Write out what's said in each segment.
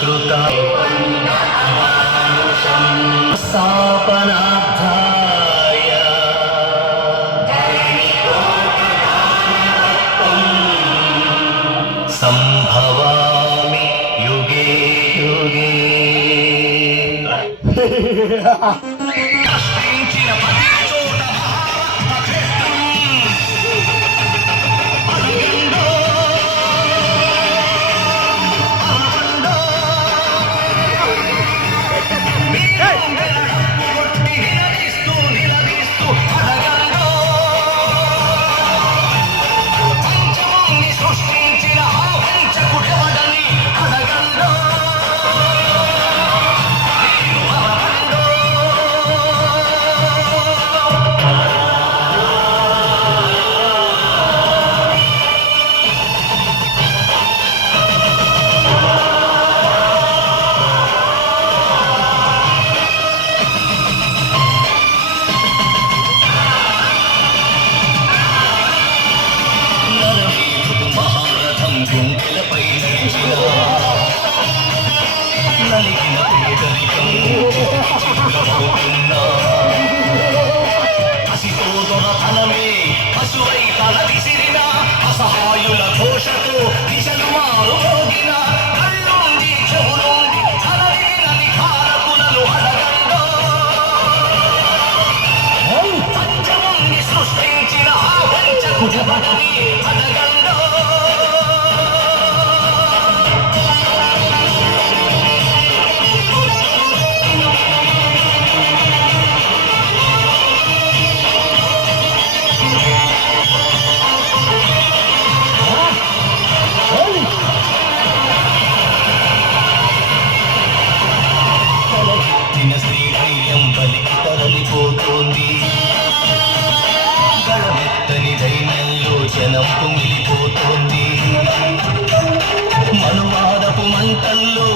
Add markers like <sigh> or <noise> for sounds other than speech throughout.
संस्कृता। स्थापनार्थाय युगे। युगे। <laughs> Santiago రప్పు మనువాదపు మంటల్లో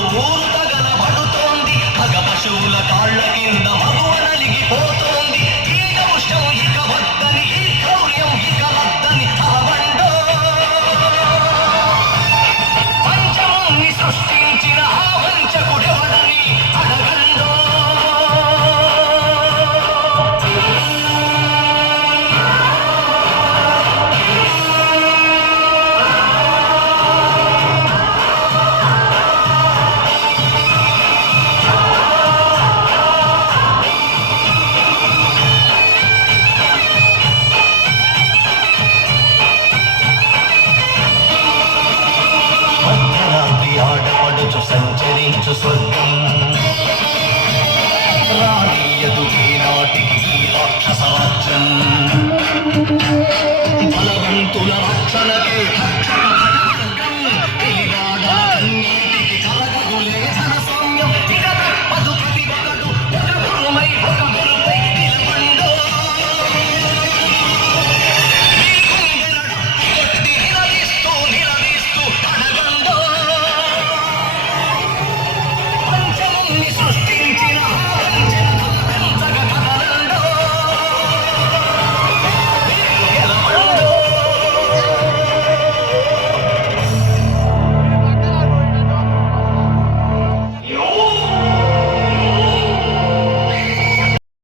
భక్తుల భక్షణకే